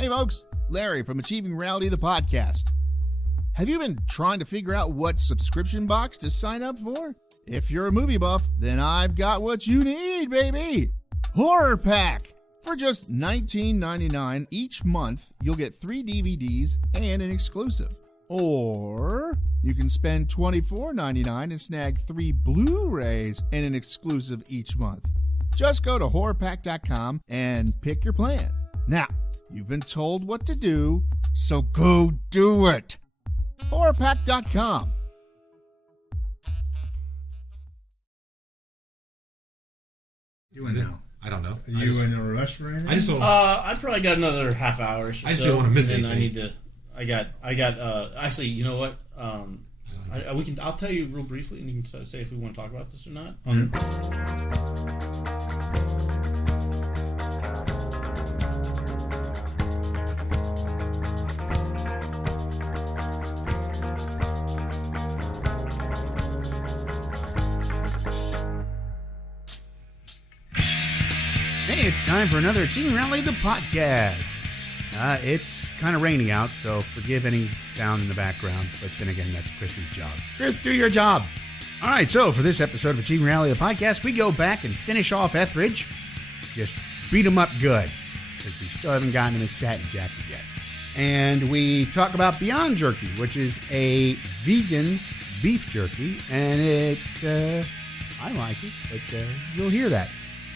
Hey folks, Larry from Achieving Reality, the podcast. Have you been trying to figure out what subscription box to sign up for? If you're a movie buff, then I've got what you need, baby! Horror Pack! For just $19.99 each month, you'll get 3 DVDs and an exclusive. Or you can spend $24.99 and snag 3 Blu-rays and an exclusive each month. Just go to horrorpack.com and pick your plan. Now, you've been told what to do, so go do it. horrorpack.com. Doing now? I don't know. Are you in a rush or anything? I just don't. I probably got another half hour. Or so, I just don't want to miss and anything. I need to. I got. Actually, you know what? We can. I'll tell you real briefly, and you can say if we want to talk about this or not. Hey, it's time for another Achieving Reality, the podcast. It's kind of rainy out, so forgive any sound in the background. But then again, that's Chris's job. Chris, do your job. All right, so for this episode of Achieving Reality, the podcast, we go back and finish off Ethridge. Just beat him up good, because we still haven't gotten him his satin jacket yet. And we talk about Beyond Jerky, which is a vegan beef jerky, and I like it, but you'll hear that.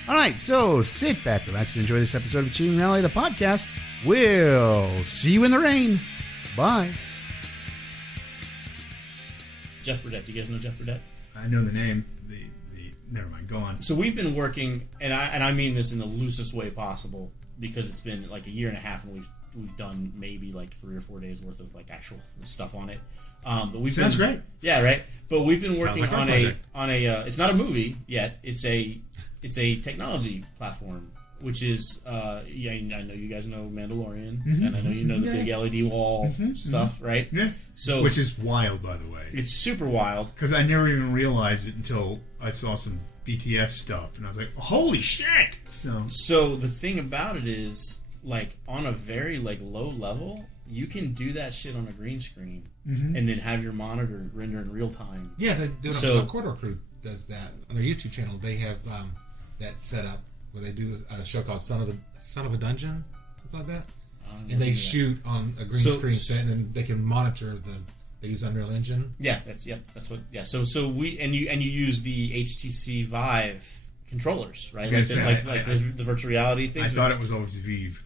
All right, so sit back, relax, and enjoy this episode of Achieving Reality, the podcast. We'll see you in the rain. Bye. Jeff Burdett. Do you guys know Jeff Burdett? I know the name. Never mind. Go on. So we've been working, and I mean this in the loosest way possible, because it's been like a year and a half, and we've done maybe like 3 or 4 days worth of like actual stuff on it. But we've Sounds great. Yeah, right. But we've been working like on a it's not a movie yet. It's a technology platform, which is I know you guys know Mandalorian, and I know you know the big LED wall stuff, right? Yeah. So which is wild, by the way. it's super wild. Because I never even realized it until I saw some BTS stuff, and I was like, "Holy shit!" So the thing about it is, like, on a very like low level, you can do that shit on a green screen, and then have your monitor render in real time. Yeah, the Corridor Crew does that on their YouTube channel. They have that set up where they do a show called Son of a Dungeon, something like that, and they shoot on a green screen set, and they can monitor they use Unreal Engine. Yeah, So we you use the HTC Vive controllers, right? Like the virtual reality things. I thought it was always Vive.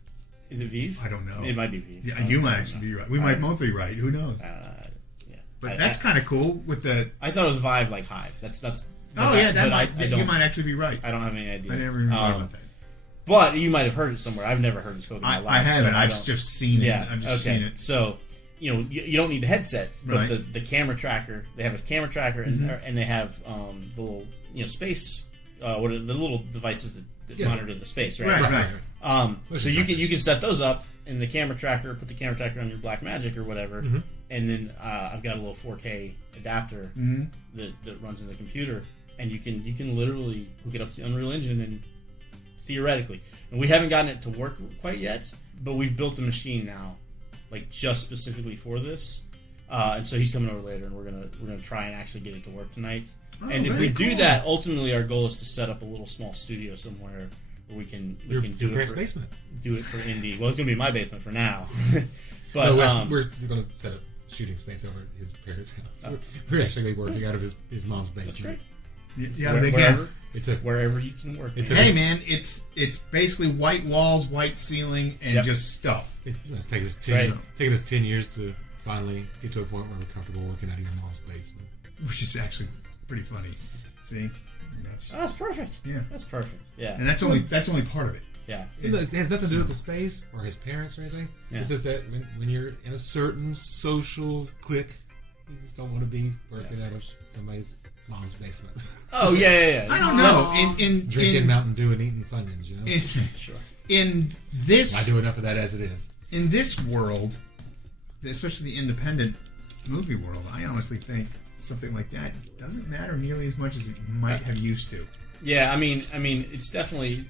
Is it Vive? I don't know. It might be Vive. Yeah, you might actually be right. We might both be right. Who knows? Yeah. But that's kind of cool with the. I thought it was Vive, like Hive. That's. Oh yeah, you might actually be right. I don't have any idea. I never even thought about that. But you might have heard it somewhere. I've never heard it spoken out loud. I haven't. I've just seen it. Yeah. I've just seen it. So, you don't need the headset, but Right. the camera tracker. They have a camera tracker, and they have the little space. What are the little devices that monitor the space, right? Right. So you can set those up in the camera tracker. Put the camera tracker on your Blackmagic or whatever, and then I've got a little 4K adapter that runs in the computer, and you can literally hook it up to Unreal Engine, and theoretically, and we haven't gotten it to work quite yet, but we've built a machine now, like just specifically for this, and so he's coming over later, and we're gonna try and actually get it to work tonight. Oh, and if we very do cool. that, ultimately our goal is to set up a little small studio somewhere where we can do it for basement. Do it for indie. Well, it's gonna be my basement for now, but No, we're going to set up shooting space over at his parents' house. We're actually working out of his mom's basement. that's great. Yeah, Wherever, It's wherever you can work. Hey man, it's basically white walls, white ceiling, and just stuff. It's taken us 10 years to finally get to a point where we're comfortable working out of your mom's basement. Which is actually pretty funny. See, that's perfect. Yeah, that's perfect. Yeah, and that's only part of it. Yeah, it has nothing to do with the space or his parents or anything. Yeah. It's just that when you're in a certain social clique, you just don't want to be working out of somebody's mom's basement. Oh yeah. I don't know. In drinking Mountain Dew and eating Funyuns, you know. Sure. In this, I do enough of that as it is. In this world, especially the independent movie world, I honestly think something like that doesn't matter nearly as much as it might have used to. Yeah, I mean, it's definitely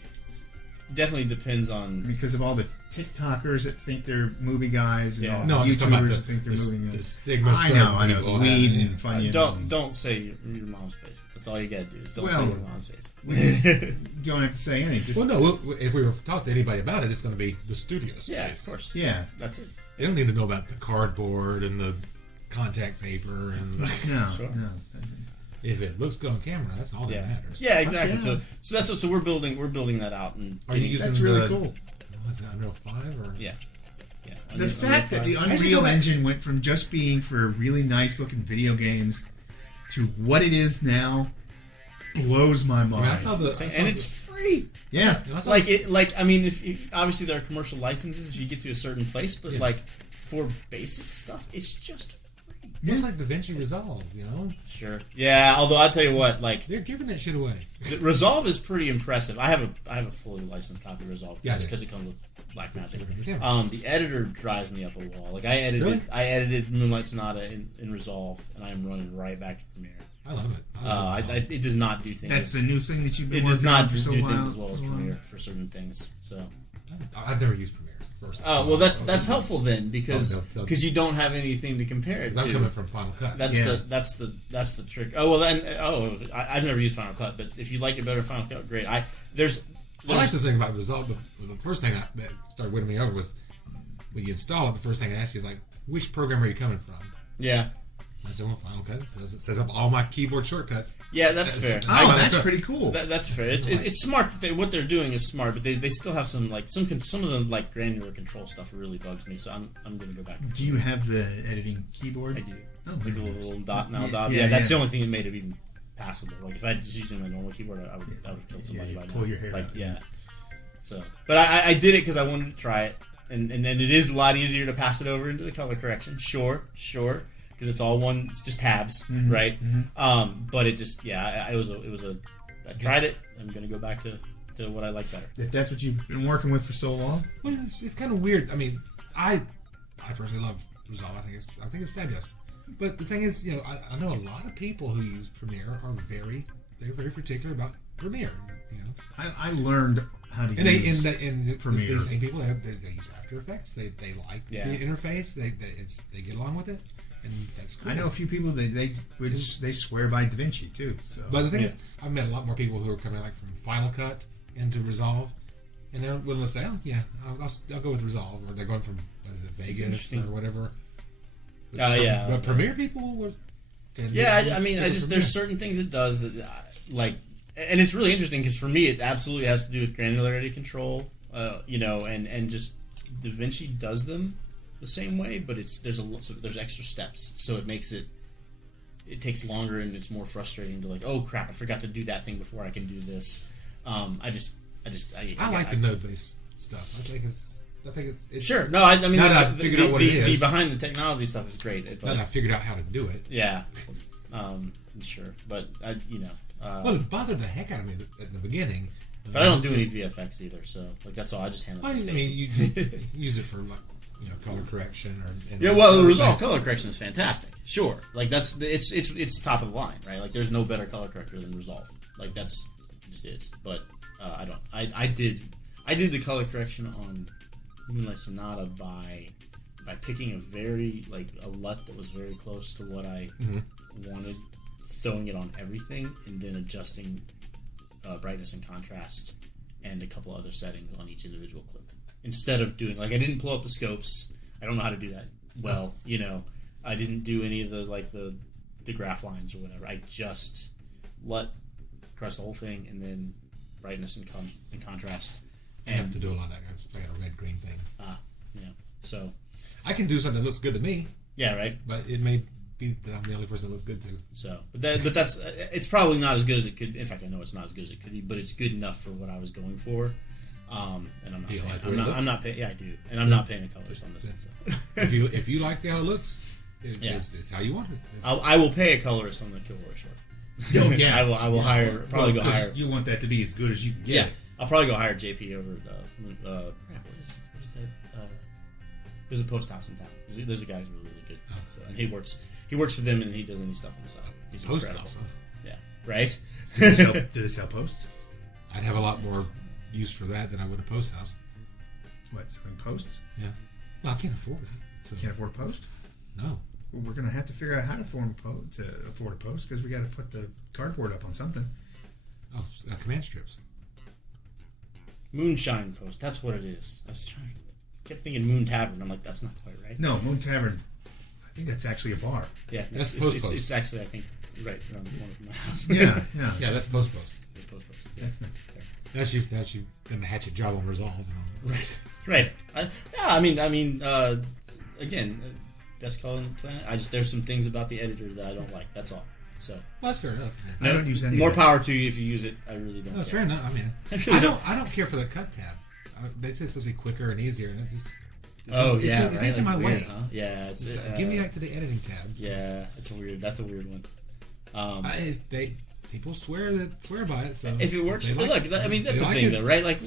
definitely depends on because of all the TikTokers that think they're movie guys and Yeah. all No, the I'm just talking about YouTubers that think they're movie the guys. stigma. I know, people the weed have. and Funyuns. don't say your mom's basement. That's all you gotta do is don't say Well, your mom's We basement. just don't have to say anything. Just, Well, no. If we were to talk to anybody about it, it's going to be the studio space. Yeah, of course. yeah. That's it. They don't need to know about the cardboard and the contact paper and No, Sure. no. if it looks good on camera, that's all Yeah, that matters. yeah, exactly. Yeah. So that's what. So we're building that out, and Are you using That's really the, cool. What's that, Unreal 5 or? yeah. The fact that the Actually, Unreal go back- Engine went from just being for really nice looking video games to what it is now blows my mind. I saw the- and it's free. Yeah. And I saw I mean, obviously there are commercial licenses if you get to a certain place, but Yeah. like for basic stuff, it's just free. It's like DaVinci Resolve, you know? Sure. Yeah. Although I'll tell you what, like They're giving that shit away. Resolve is pretty impressive. I have a fully licensed copy of Resolve Yeah, I do. because it comes with Blackmagic. Yeah. The editor drives me up a wall. Like I Really? edited Moonlight Sonata in Resolve, and I am running right back to Premiere. I love it. I love it. It does not do things. That's the new thing that you've been It does working on not for do so things while. as well as Premiere for certain things. So. I've never used Premiere first. Oh well, that's helpful then because Oh, you don't have anything to compare it 'Cause I'm to. coming from Final Cut. That's Yeah. that's the trick. Oh well, then I've never used Final Cut, but if you like it better, Final Cut, great. I like the thing about Resolve. The first thing that started winning me over was when you install it. The first thing I ask you is like, which program are you coming from? yeah I said, well, Final Cut. It says up all my keyboard shortcuts. that's fair. Oh, that's pretty cool. That's fair. It's smart. What they're doing is smart, but they still have some like some of the like granular control stuff really bugs me. So I'm going to go back. Do you have the editing keyboard? I do. Oh, Like the little dot now Yeah, dot. yeah, Yeah, that's yeah. the only thing that made it even passable. Like if I just using my normal keyboard, I would have killed somebody Yeah, by now. pull your hair Like out. yeah. So, but I did it because I wanted to try it, and then it is a lot easier to pass it over into the color correction. Sure, because it's all one, it's just tabs, right? But it just it was a. I tried it. I'm gonna go back to what I like better. If that's what you've been working with for so long. Well, it's kind of weird. I mean, I personally love Resolve. I think it's fabulous. But the thing is, you know, I know a lot of people who use Premiere are very particular about Premiere. You know, I learned how to and they use and Premiere. the same people they use After Effects. They like Yeah. the interface. They get along with it, and that's cool. I know a few people that they swear by DaVinci too. So, But the thing is, I've met a lot more people who are coming like from Final Cut into Resolve, and they're willing to say, "Oh yeah, I'll go with Resolve," or they're going from what is it, Vegas interesting. or whatever. Yeah. But Premiere people were. Yeah, I mean, there's certain things it does that like, and it's really interesting because for me, it absolutely has to do with granularity control. You know, and just DaVinci does them the same way, but there's extra steps, so it makes it takes longer and it's more frustrating to like, oh crap, I forgot to do that thing before I can do this. I like the node-based stuff. I think it's sure. No, I mean, Now that I've figured out what it the is. behind the technology stuff is great. Now that I figured out how to do it. Yeah, sure, but Well, it bothered the heck out of me at the beginning. but I don't do any VFX either, so like that's all. I just handle it. I to mean, Stacy. you use it for like color correction or Yeah, well, the Resolve color correction is fantastic. Sure, like it's top of the line, right? Like there's no better color corrector than Resolve. Like it just is. But I did the color correction on Moonlight Sonata by picking a LUT that was very close to what I wanted, throwing it on everything, and then adjusting brightness and contrast and a couple other settings on each individual clip. Instead of doing I didn't pull up the scopes. I don't know how to do that well. I didn't do any of the graph lines or whatever. I just LUT across the whole thing and then brightness and contrast. I have to do a lot of that. I got a red-green thing. So I can do something that looks good to me, yeah, right. but it may be that I'm the only person that looks good to. So, but that's it's probably not as good as it could. In fact, I know it's not as good as it could be, but it's good enough for what I was going for. And I'm not. Do you Paying, like the I'm way it not. looks? I'm not paying. Yeah, I do, and I'm not paying the colors on this one. So. if you like how it looks, Yeah. it's how you want it. I will pay a colorist on the Kilroy short. Oh, yeah. I will hire. Probably go hire. You want that to be as good as you can get. Yeah, I'll probably go hire JP over at what is that? There's a post house in town. There's a guy who's really good. So, and he works for them and he does any stuff on the side. He's Post incredible. house, huh? Yeah, right. Do they sell posts? I'd have a lot more use for that than I would a post house. What, selling posts? Yeah. Well, I can't afford it. So. Can't afford a post? No. Well, we're going to have to figure out how to afford a post because we got to put the cardboard up on something. Oh, command strips. Moonshine post. That's what it is. Kept thinking Moon Tavern. I'm like, that's not quite right. No, Moon Tavern. I think that's actually a bar. Yeah, that's post. It's actually, I think, right around the corner from my house. Yeah. Yeah, that's post. It's post. Yeah. That's you done the hatchet job on Resolve. Right. Again, best call on the planet. There's some things about the editor that I don't like. That's all. So well, that's fair enough. I don't use any. More power to you if you use it. I really don't. That's care. fair enough. I mean, I don't care for the cut tab. They say it's supposed to be quicker and easier, and it just. It's in my way. Huh? Yeah, give me back to the editing tab. Yeah, it's weird. That's a weird one. People swear by it. So if it works, look. That's the thing, though, right? Like,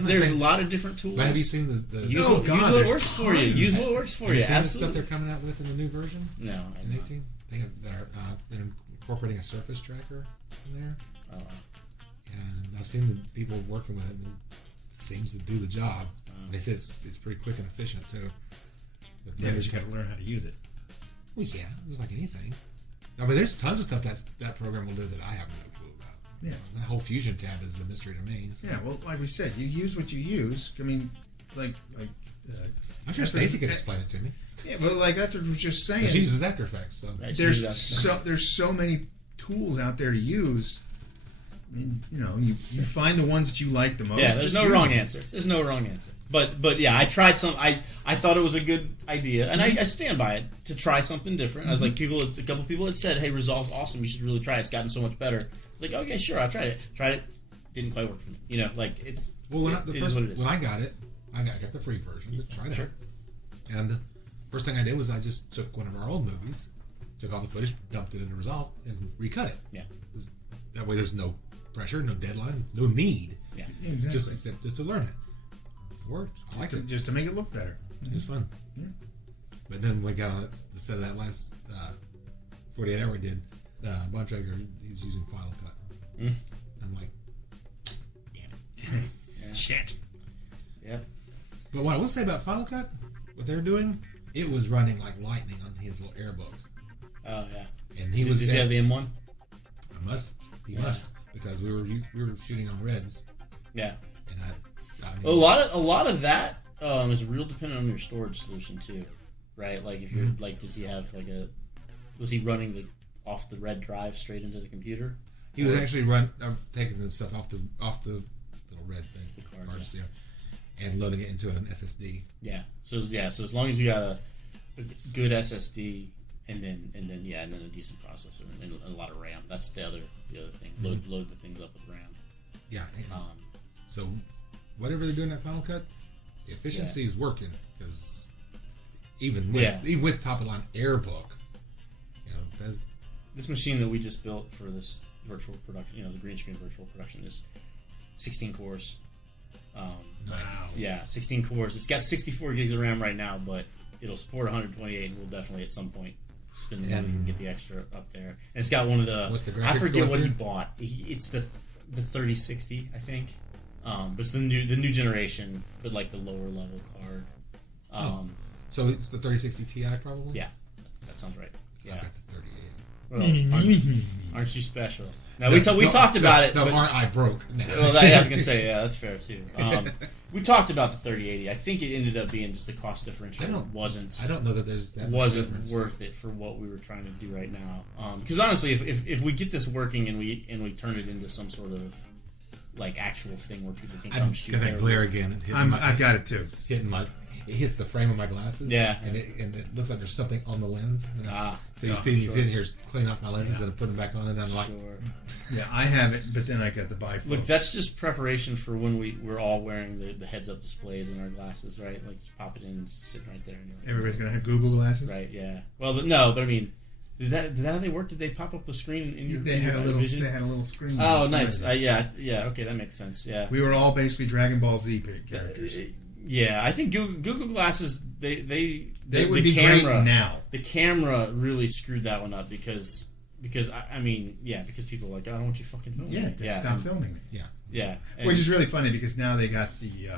there's a lot of different tools. But have you seen the use what works for you. Use what works for you. Have you seen the Absolutely. stuff they're coming out with in the new version? No, in 18, they're incorporating a surface tracker in there. Oh, and I've seen the people working with it, and it seems to do the job. They say it's pretty quick and efficient too. But you got to learn how to use it. Well, yeah, just like anything. I mean, there's tons of stuff that program will do that I have no clue about. Yeah, that whole Fusion tab is a mystery to me. So. Yeah, well, like we said, you use what you use. I mean, I'm sure Stacey could explain it to me. Yeah, but like that's what we're just saying. She uses After Effects, so right, there's so many tools out there to use. I mean, you find the ones that you like the most. Yeah, there's no wrong answer. There's no wrong answer. But yeah, I tried some. I thought it was a good idea, and I stand by it to try something different. I was like, a couple people had said, "Hey, Resolve's awesome. You should really try it. It's gotten so much better." I was like, "Okay, sure, I tried it. Didn't quite work for me. It's when I got it, I got the free version to try it out. And the first thing I did was I just took one of our old movies, took all the footage, dumped it into Resolve, and recut it. Yeah, that way there's no pressure, no deadline, no need. Yeah, exactly. just to learn it. It worked. I liked it. Just to make it look better. It was fun. Yeah. But then we got on it, instead of that last 48 hour we did, Bontrager, he's using Final Cut. I'm like, damn it. Yeah. Shit. Yeah. But what I will say about Final Cut, what they're doing, it was running like lightning on his little airbook. Oh yeah. And Does he have the M1? He must, because we were shooting on Reds. Yeah. And I mean, a lot of that is real dependent on your storage solution too, right? Like if you're like, does he have was he running off the Red drive straight into the computer? He was actually taking the stuff off the little Red thing, the cards, yeah, and loading it into an SSD. Yeah. So as long as you got a good SSD and then a decent processor and a lot of RAM. That's the other thing. Load the things up with RAM. Yeah. So whatever they're doing at Final Cut, the efficiency is working because even with top of line AirBook, this machine that we just built for this virtual production, the green screen virtual production, is 16 cores. Nice. Yeah, 16 cores. It's got 64 gigs of RAM right now, but it'll support 128, and we'll definitely at some point spend the money and get the extra up there. And it's got one of the. What's the graphics? I forget what he bought. It's the 3060, I think. But it's the new generation, but like the lower level card. So it's the 3060 Ti probably. Yeah, that sounds right. Yeah. I've got the 3080. Well, aren't you special? Now we talked about it. No, but, aren't I broke? No. Well, I was gonna say that's fair too. We talked about the 3080. I think it ended up being just the cost differential. I don't know that there's that wasn't difference. Worth it for what we were trying to do right now. Because honestly, if we get this working and we turn it into some sort of like actual thing where people can come shoot. Got that glare again. I've got it too. It hits the frame of my glasses. Yeah, and it looks like there's something on the lens. So you see me sitting here cleaning off my lenses and putting them back on, and I'm like, yeah, I have it, but then I got the bifocal. Look, that's just preparation for when we're all wearing the heads-up displays in our glasses, right? Like just pop it in, and sitting right there. And like, everybody's gonna have Google glasses, right? Yeah. Well, no, but I mean. Did that how they work? Did they pop up the screen in your vision? They had a little screen. Oh, nice. Yeah. Okay, that makes sense. Yeah. We were all basically Dragon Ball Z characters. Yeah, I think Google Glasses they would be great now. The camera really screwed that one up because because because people are like, I don't want you fucking filming. Yeah, they stop filming me. Yeah, Which is really funny because now they got the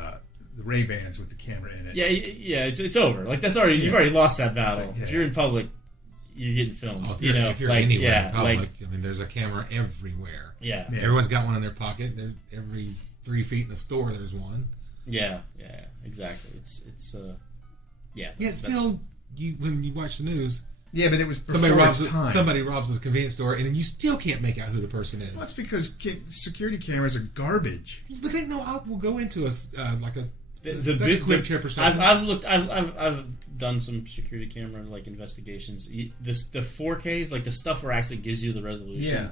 Ray-Bans with the camera in it. Yeah, it's over. Like that's already you've already lost that battle. Like, If you're in public, you're getting filmed. Oh, if you're like anywhere in public, like I mean, there's a camera everywhere. yeah. Everyone's got one in their pocket. There's every 3 feet in the store. There's one. Yeah, exactly. It's Still, when you watch the news, Yeah, but it was somebody before robs its time. somebody robs a convenience store, and then you still can't make out who the person is. Well, that's because security cameras are garbage. But they know we'll go into like a the like big a quick trip or something. I've done some security camera like investigations. The 4Ks, like the stuff where it actually gives you the resolution.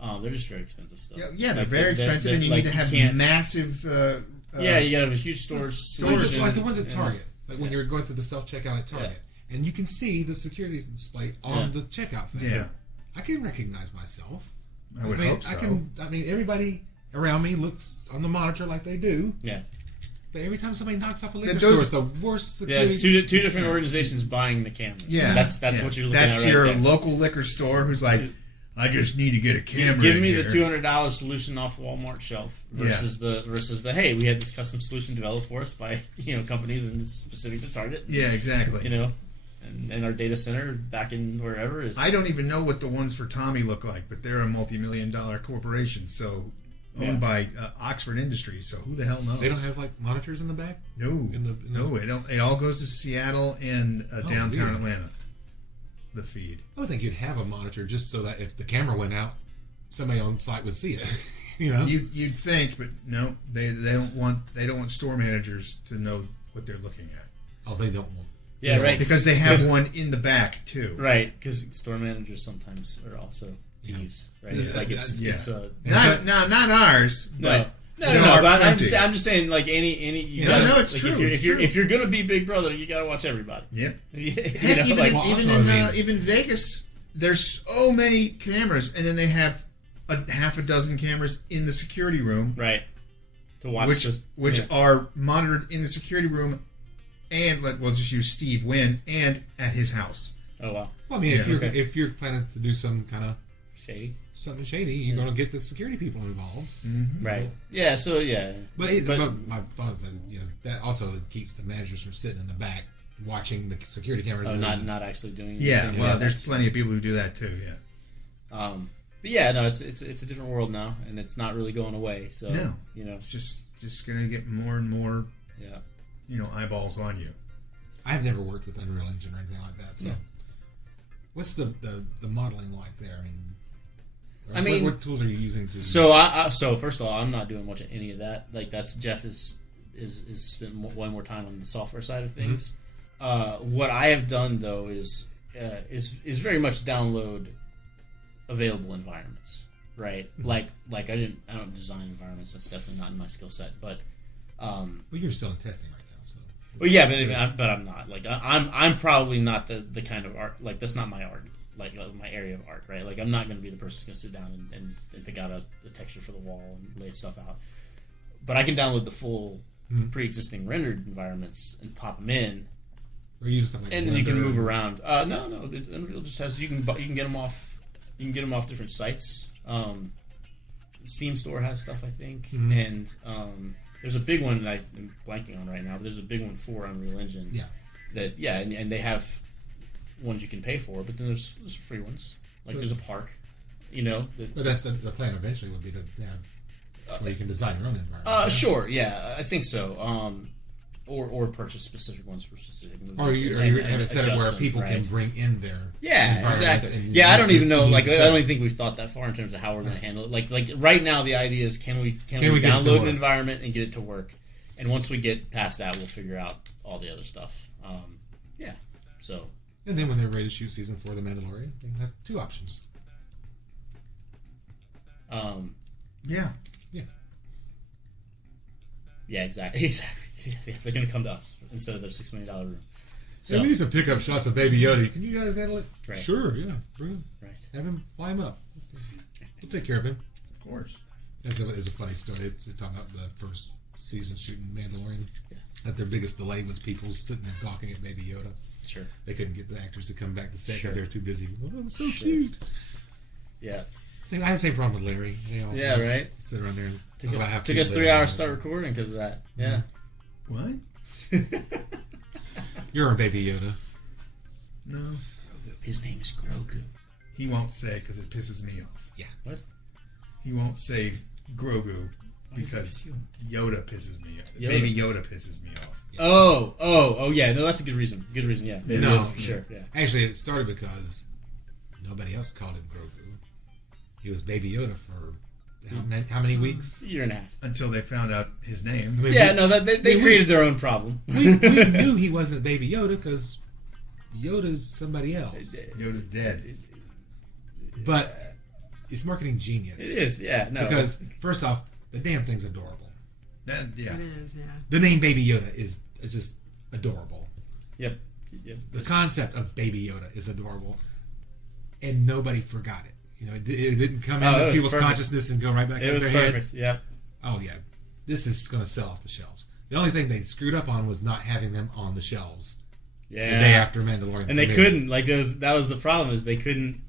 They're just very expensive stuff. Yeah, they're Like, very expensive, and you need to have massive. you gotta have a huge storage solution. Like the ones at Target, like when you're going through the self checkout at Target, and you can see the security display on the checkout thing. Yeah, I can recognize myself. I would hope so. Everybody around me looks on the monitor like they do. Yeah. But every time somebody knocks off a liquor store, it's the worst security. Yeah, it's two different organizations buying the cameras. Yeah, that's what you're looking at. That's your local liquor store who's like, I just need to get a camera. Give me in the here. $200 solution off Walmart shelf versus the hey, we had this custom solution developed for us by companies and it's specific to Target. Yeah, exactly. And our data center back in wherever is. I don't even know what the ones for Tommy look like, but they're a multi-million-dollar corporation, so owned by Oxford Industries. So who the hell knows? They don't have like monitors in the back. No, it all goes to Seattle and downtown weird. Atlanta. The feed. I would think you'd have a monitor just so that if the camera went out, somebody on site would see it. You'd think, but no, they don't want store managers to know what they're looking at. Oh, they don't want. Yeah, right. Because they have one in the back too. Right, because store managers sometimes are also thieves, right? Like it's not ours. No. But But I'm just saying, like any. It's true. If you're gonna be Big Brother, you gotta watch everybody. Yep. Heck, Even Vegas, there's so many cameras, and then they have half a dozen cameras in the security room, right? To watch, which are monitored in the security room, and we'll just use Steve Wynn and at his house. Oh wow. Well, I mean, if you're planning to do some kind of something shady, you're going to get the security people involved, right? Yeah. So but my thought is that also keeps the managers from sitting in the back watching the security cameras. Oh, not actually doing. Yeah. Well, there's plenty of people who do that too. Yeah. But yeah, no, it's a different world now, and it's not really going away. So no, it's just going to get more and more. Yeah. Eyeballs on you. I've never worked with Unreal Engine or anything like that. So, what's the modeling like there? I mean, what tools are you using to? So first of all, I'm not doing much of any of that. Like Jeff is spent way more time on the software side of things. What I have done though is very much download available environments, right? Like I don't design environments. That's definitely not in my skill set. But well, you're still in testing right now. Well, yeah, but I'm not. Like I'm probably not the kind of art. Like that's not my art. Like my area of art, right? Like I'm not going to be the person who's going to sit down and pick out a texture for the wall and lay stuff out. But I can download the full pre-existing rendered environments and pop them in. Or use stuff like and then you can move around. No, Unreal just has you can get them off. You can get them off different sites. Steam Store has stuff, I think, and there's a big one that I'm blanking on right now, but there's a big one for Unreal Engine. Yeah. And they have ones you can pay for, but then there's free ones. Like there's a park, But that's the plan eventually would be to have where you can design your own environment. Sure, yeah, I think so. Or purchase specific ones for specific movies. Or you have it set up where people can bring in their exactly. Yeah, I don't even know. Like, I don't even think we've thought that far in terms of how we're going to handle it. Like right now, the idea is can we download an environment and get it to work, and once we get past that, we'll figure out all the other stuff. So. And then when they're ready to shoot season 4 of The Mandalorian, they have 2 options. Yeah, exactly. Yeah, they're going to come to us instead of their $6 million room. So we need some pickup shots of Baby Yoda. Can you guys handle it? Right. Sure, yeah. Bring him. Right. Have him fly him up. We'll take care of him. Of course. It's a funny story. They're talking about the first season shooting Mandalorian. Yeah. That their biggest delay was people sitting there gawking at Baby Yoda. Sure. They couldn't get the actors to come back to set because Sure. they were too busy. Oh, that's so cute. Yeah. I had the same problem with Larry. They all Yeah, right? sit around there and Took us 3 hours to start recording because of that. Yeah. What? You're a baby Yoda. No. His name is Grogu. He won't say because it pisses me off. Yeah. What? He won't say Grogu because Yoda pisses me off. Yoda. Baby Yoda pisses me off. Yeah. Oh, yeah. No, that's a good reason. Good reason, yeah. Maybe No, Yoda for sure. Yeah. Actually, it started because nobody else called him Grogu. He was Baby Yoda for how many weeks? A year and a half. Until they found out his name. I mean, Yeah, no, they created their own problem. we knew he wasn't Baby Yoda because Yoda's somebody else. Yoda's dead. But it's marketing genius. It is, yeah. No, Because, first off, the damn thing's adorable. Yeah. It is, yeah. The name Baby Yoda is just adorable. Yep. The concept of Baby Yoda is adorable. And nobody forgot it. You know, it didn't come Oh, it into was people's perfect. consciousness and go right back It up was their perfect. head. Yeah. Oh, yeah. This is going to sell off the shelves. The only thing they screwed up on was not having them on the shelves Yeah. the day after Mandalorian. And they premiered. couldn't. Like that was the problem is they couldn't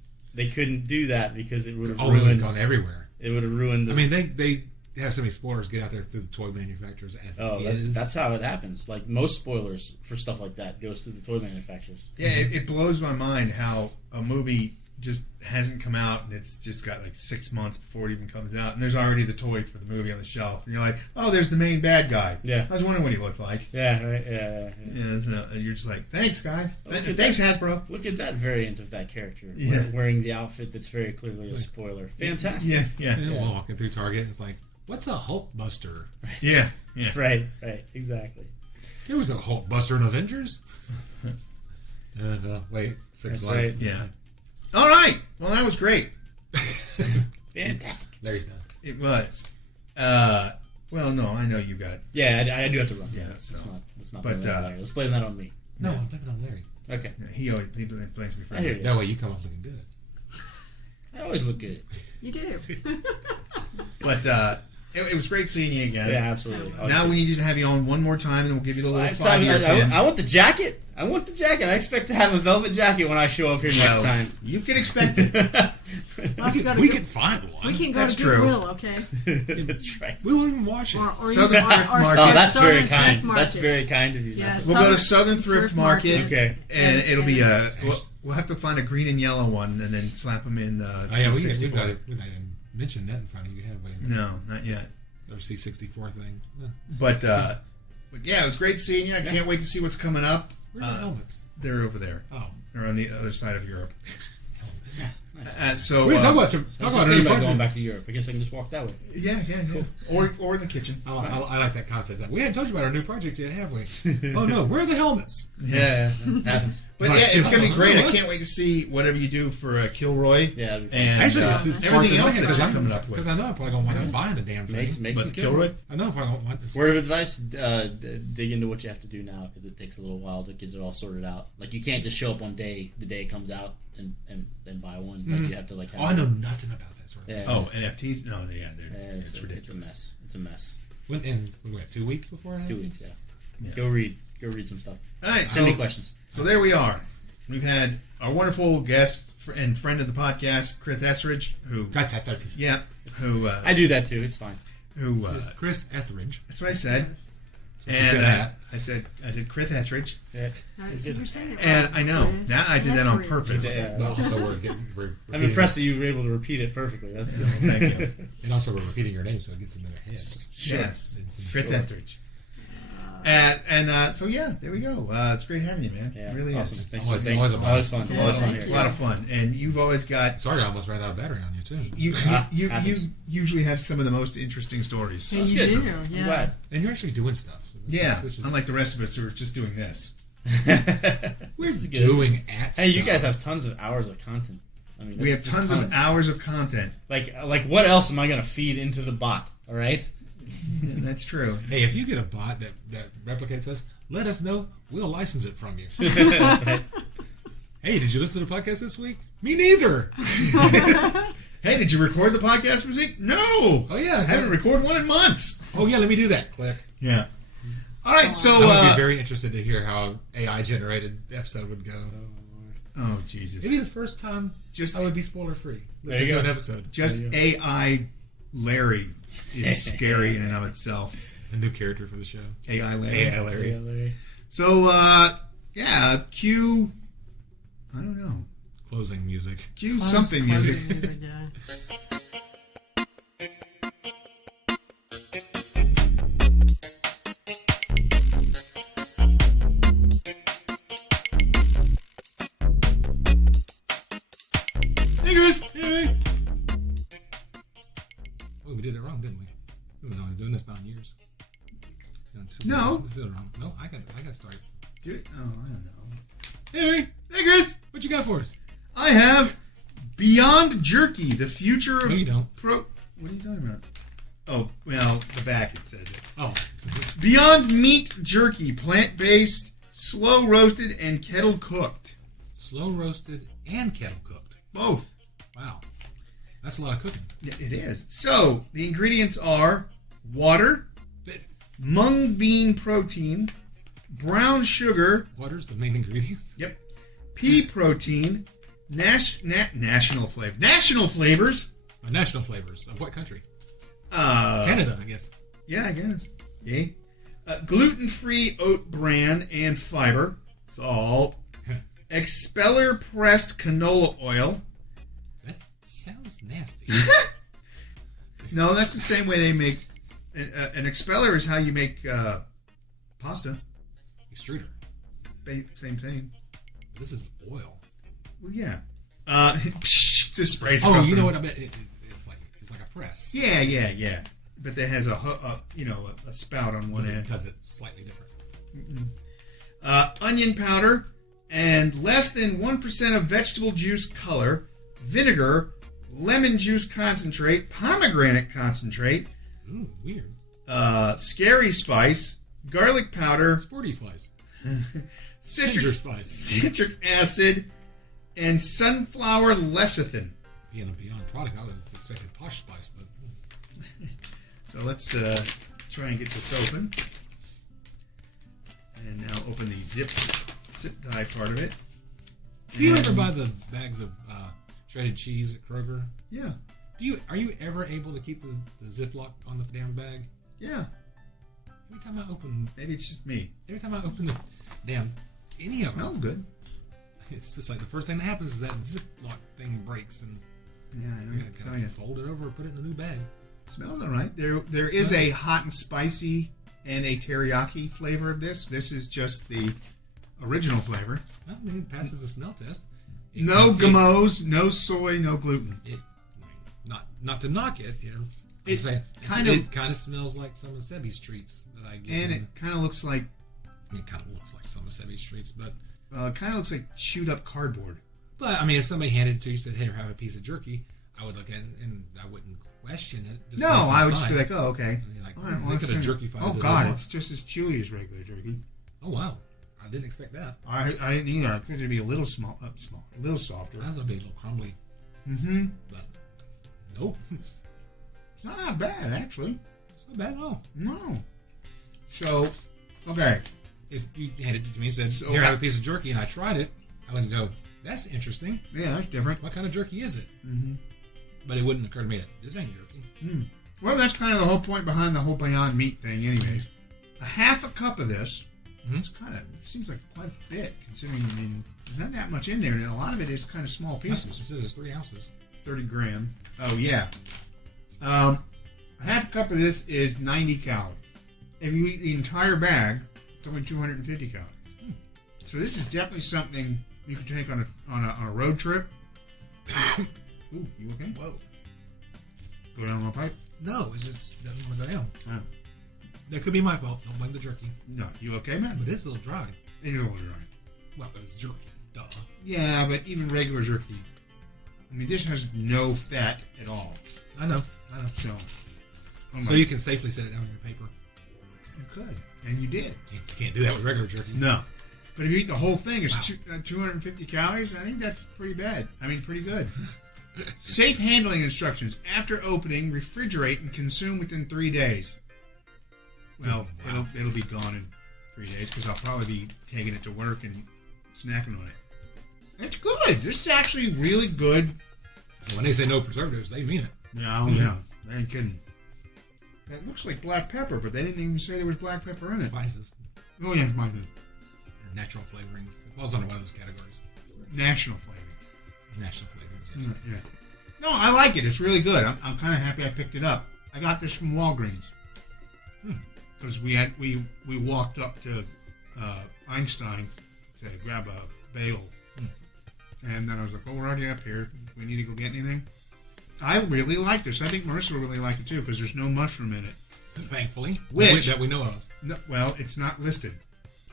do that because it would have Oh, it would have ruined. gone everywhere. It would have ruined. I mean, they have so many spoilers get out there through the toy manufacturers as oh, it is. that's how it happens. Like most spoilers for stuff like that goes through the toy manufacturers. Yeah, it blows my mind how a movie just hasn't come out and it's just got like 6 months before it even comes out, and there's already the toy for the movie on the shelf, and you're like, oh, there's the main bad guy. Yeah. I was wondering what he looked like. Yeah, right. Yeah. Yeah, so you're just like, thanks, guys. Look at Thanks, that. Hasbro. Look at that variant of that character Yeah. wearing the outfit that's very clearly a spoiler. Fantastic. Yeah. And we're walking through Target, it's like, what's a Hulk Buster? Yeah. Right. Exactly. There was a Hulk Buster in Avengers. Wait, 6 That's months. right. Yeah. All right. Well, that was great. Fantastic. Larry's done. It was. Well, no, I know you got. Yeah, I do have to run. Yeah, Let's so- not but, blame that on Larry. Let's blame that on me. No, I'm blaming on Larry. Okay. He always blames me for I hear everything. you. That way you come off looking good. I always look good. You do. But it was great seeing you again. Yeah, absolutely. Now we need to have you on one more time, and then we'll give you the little I 5-year pin. want the jacket. I want the jacket. I expect to have a velvet jacket when I show up here next Well, time. You can expect it. We'll have to go to We Good- can find one. We can go That's to true. Goodwill, okay? That's right. We won't even wash it. Or Southern even- Thrift or Market. Oh, that's Southern very kind. Thrift That's Market. very kind of you. Yes. We'll go to Southern Thrift Thrift Market. Market. Okay. And it'll be Yeah. we'll have to find a green and yellow one, and then slap them in. Oh, yeah, we've 64. not even mentioned that in front of you, have we? No, not yet. Or C64 thing. But yeah, it was great seeing you. I can't wait to see what's coming up. Where are the helmets? They're over there. Oh. They're on the other side of Europe. Nice. So We talk about So talk just about thinking a new about going project. back to Europe. I guess I can just walk that way. yeah. Or in the kitchen. I like that concept. We haven't told you about our new project yet, have we? Oh no, where are the helmets? Yeah, happens. But Right. yeah, it's going to be great. I What? can't wait to see whatever you do for Kilroy. Yeah, that'd be fun. And Actually, this is everything else that you're coming up because with. I know I'm probably going to wind up buying the damn thing. Make some But Kilroy? I know I'm probably going to wind Word of advice: dig into what you have to do now because it takes a little while to get it all sorted out. Like you can't just show up one day, the day it comes out, and buy one. Like you have to have Oh, I know nothing about that sort of thing. Yeah. Oh, NFTs? No, yeah, it's It's ridiculous. a mess. It's a mess. And we went 2 weeks before. 2 weeks. Yeah. Yeah. Go read some stuff. All right, Send me so, questions. so there we are. We've had our wonderful guest and friend of the podcast, Chris Ethridge, who I do that too. It's fine. Chris Ethridge. That's what I said. you said that. I said Chris Ethridge, Yeah. So you're saying it and right. I know Chris now I did that on Ethridge. purpose. Yeah. Well, so we're I'm repeating- impressed that you were able to repeat it perfectly. That's Thank you. And also, we're repeating your name so it gets in their heads. Yes, Chris Sure. Ethridge. So yeah, there we go. It's great having you, man. Yeah, It really awesome. is. Thanks. Always- Thanks. always a Always blast. fun. Always fun Yeah, It's a here. lot of fun, and you've always got Sorry, I almost ran out of battery on you too. you happens. usually have some of the most interesting stories. Yeah, That's you good. do. I'm Yeah. glad. And you're actually doing stuff. Yeah, Which is- unlike the rest of us who are just doing this. we're This is good. doing at Hey, you stuff. guys have tons of hours of content. I mean, We have just tons of hours of content. Like what else am I going to feed into the bot? All right. Yeah, that's true. Hey, if you get a bot that replicates us, let us know. We'll license it from you. Hey, did you listen to the podcast this week? Me neither. Hey, did you record the podcast music? No. Oh yeah, I haven't recorded one in months. Oh yeah, let me do that. Click. Yeah. All right, so I would be very interested to hear how AI generated episode would go. oh Jesus. Maybe the first time just I would be spoiler free. There Listen you to go. an episode. just AI Larry is scary in and of itself. A new character for the show. AI Larry. AI Larry. Yeah, Larry. So cue. I don't know. Closing music. Cue something music. Yeah. Hey, Chris. Hey. Oh, we did it wrong, didn't we? We've been only doing this 9 years. No. We did it wrong. No, I got to start. Dude, I don't know. Hey, Hey, Chris. what you got for us? I have Beyond Jerky, the future of No, you don't. What are you talking about? Oh, well, the back it says it. Oh, Beyond Meat Jerky, plant-based, slow roasted, and kettle cooked. slow roasted and kettle cooked. Both. Wow, that's a lot of cooking. It is. So, the ingredients are water, mung bean protein, brown sugar, Water's the main ingredient. yep, pea protein, national flavors, National flavors of what country? uh, Canada, I guess. yeah, I guess, yay, gluten-free oat bran and fiber, salt, expeller pressed canola oil. That sounds nasty. No, that's the same way they make. An expeller is how you make pasta. Extruder. Same thing. This is oil. Well, yeah. Just sprays. Oh, across you the- know what? I bet it's like a press. Yeah. But that has a spout on one end. Because it's slightly different. Onion powder and less than 1% of vegetable juice color, vinegar, lemon juice concentrate, pomegranate concentrate, Ooh, weird. scary spice, garlic powder, Sporty spice. citric Ginger spice. citric acid, and sunflower lecithin. Being a Beyond product, I would have expected posh spice, but So let's try and get this open. And now open the zip tie part of it. do you And- ever buy the bags of shredded cheese at Kroger? Yeah. Are you ever able to keep the Ziploc on the damn bag? Yeah. Every time I open Maybe it's just me. the damn any It of them, smells good. it's just like the first thing that happens is that Ziploc thing breaks and Yeah, I you know. gotta Tell kind you. of fold it over or put it in a new bag. Smells all right. There is a hot and spicy and a teriyaki flavor of this. This is just the original flavor. Well, I mean, it passes the smell test. No GMOs, no soy, no gluten. Not to knock it, you know. It it kind of- kind of smells like some of Sebi's treats that I get. And it kind of looks like some of Sebi's treats, but chewed up cardboard. I mean, if somebody handed it to you, said, "Hey, have a piece of jerky," I would look at it and I wouldn't question it. Just No, based on I would just be size. like, oh, okay. I mean, like, All right, they could have that's jerky fine. fied Oh it God, all. it's just as chewy as regular jerky. Oh wow, I didn't expect that. I didn't either. I thought it'd be a little a little softer. I was gonna be a little crumbly, Mm-hmm. but nope, It's not that bad, actually. it's not bad at all. No. So, okay. If you handed it to me and said, So "Here, I- have a piece of jerky," and I tried it, I wouldn't go, "That's interesting. Yeah, that's different. What kind of jerky is it?" Mm-hmm. But it wouldn't occur to me that this ain't jerky. Well, that's kind of the whole point behind the whole Beyond Meat thing, anyways. A half a cup of this. Mhm. It seems like quite a bit, considering, I mean, there's not that much in there, and a lot of it is kind of small pieces. This is 3 ounces. 30 gram. Oh, yeah. A half a cup of this is 90 calories. If you eat the entire bag, it's only 250 calories. So this is definitely something you can take on a road trip. Ooh, you okay? Whoa. Go down my pipe? No, it just doesn't want to go down. Oh. That could be my fault. Don't blame the jerky. No, you okay, man? But it's a little dry. It's a little dry. Well, it's jerky. Duh. Yeah, but even regular jerky. I mean, this has no fat at all. I know. So, So you can safely set it down on your paper. you could, and you did. You can't do that with regular jerky. No. But if you eat the whole thing, it's 250 calories. I think that's pretty bad. I mean, pretty good. Safe handling instructions. After opening, refrigerate and consume within 3 days. Well, Wow. it'll be gone in 3 days because I'll probably be taking it to work and snacking on it. It's good. This is actually really good. So when they say no preservatives, they mean it. No, yeah. I ain't kidding. That looks like black pepper, but they didn't even say there was black pepper in it. Spices. Oh, yeah, mine did. Or natural flavorings. It falls under one of those categories. National flavor. National flavorings, yes. Yeah. No, I like it. It's really good. I'm kind of happy I picked it up. I got this from Walgreens. Because we walked up to Einstein's to grab a bagel. And then I was like, oh, we're already up here. Do we need to go get anything? I really like this. I think Marisa will really like it too because there's no mushroom in it. Thankfully. Which that we know of. No, well, it's not listed.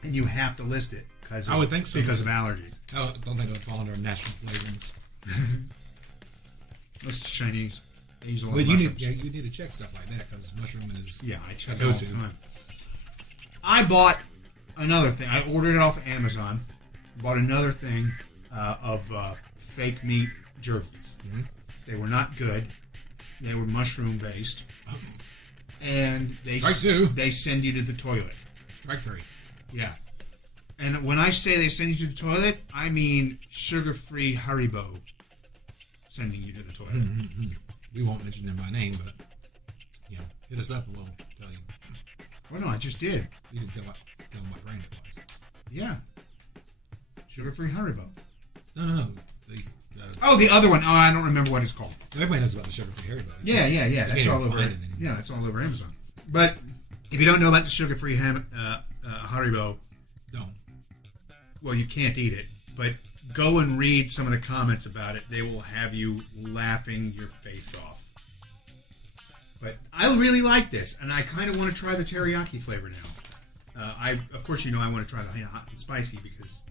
And you have to list it. I would think so. Because of allergies. I don't think it would fall under national flavorings. That's Chinese. They use a lot But of you mushrooms. need to check stuff like that because mushroom is I check a it all the go-to. time. I bought another thing. I ordered it off of Amazon. Bought another thing of fake meat jerkies. Mm-hmm. They were not good. They were mushroom based, and Strike two. they send you to the toilet. Strike three. Yeah, and when I say they send you to the toilet, I mean sugar-free Haribo sending you to the toilet. Mm-hmm. We won't mention them by name, but hit us up and we'll tell you. Well, no, I just did. You didn't tell them what brand it was. Yeah, sugar-free Haribo. No. Oh, the other one. Oh, I don't remember what it's called. Everybody knows about the sugar-free Haribo. Yeah. That's all over. Yeah, that's all over Amazon. But if you don't know about the sugar-free Haribo, Don't. well, you can't eat it. But go and read some of the comments about it. They will have you laughing your face off. But I really like this, and I kind of want to try the teriyaki flavor now. Of course, I want to try the hot and spicy because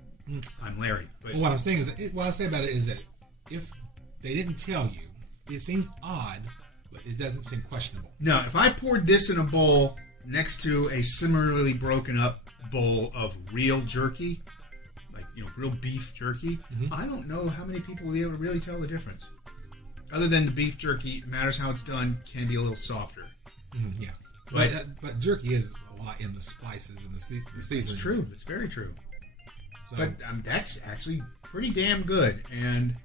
I'm Larry. But Well, what I'm saying is, what I say about it is that if they didn't tell you, it seems odd, but it doesn't seem questionable. no, if I poured this in a bowl next to a similarly broken up bowl of real jerky, like real beef jerky, I don't know how many people will be able to really tell the difference. Other than the beef jerky, matters how it's done, can be a little softer. Mm-hmm, yeah, but jerky is a lot in the spices and the seasonings. It's true. It's very true. So, But that's actually pretty damn good, and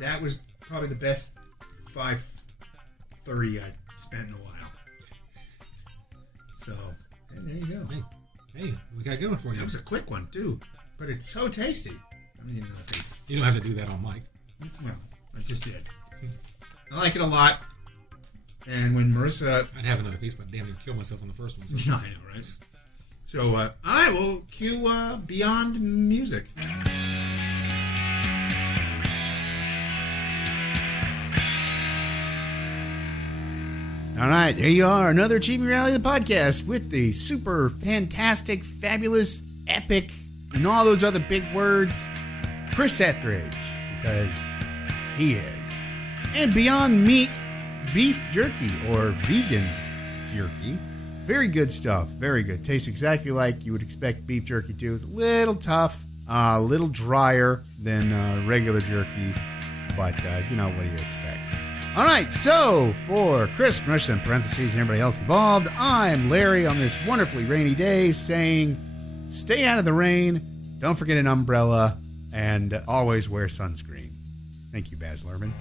that was probably the best $5.30 I spent in a while. So, and there you go. hey, we got a good one for you. That was a quick one too, but it's so tasty. I mean, You don't have to do that on mic. well, I just did. I like it a lot, and when Marisa, I'd have another piece, but damn near kill myself on the first one. So. I know, right? So, all right, we'll cue Beyond Music. All right, there you are, another Achieving Reality, the podcast with the super fantastic, fabulous, epic, and all those other big words, Chris Ethridge, because he is. And Beyond Meat Beef Jerky, or Vegan Jerky. Very good stuff, very good. Tastes exactly like you would expect beef jerky to. It's a little tough, a little drier than regular jerky, but what do you expect? All right, so for Chris, Marisa, in parentheses, and everybody else involved, I'm Larry on this wonderfully rainy day saying, stay out of the rain, don't forget an umbrella, and always wear sunscreen. Thank you, Baz Luhrmann.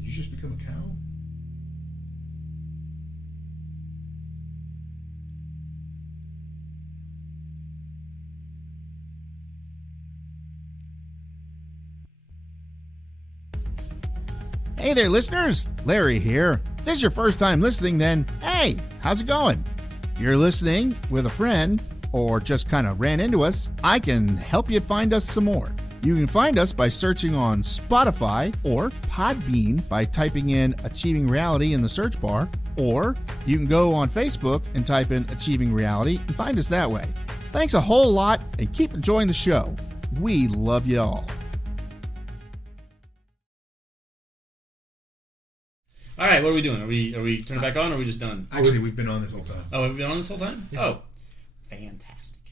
Did you just become a cow? Hey there, listeners. Larry here. If this is your first time listening, then hey, how's it going? If you're listening with a friend or just kind of ran into us, I can help you find us some more. You can find us by searching on Spotify or Podbean by typing in Achieving Reality in the search bar, or you can go on Facebook and type in Achieving Reality and find us that way. Thanks a whole lot, and keep enjoying the show. We love you all. All right, what are we doing? Are we turning it back on, or are we just done? Actually, we've been on this whole time. Oh, have we been on this whole time? Oh, fantastic.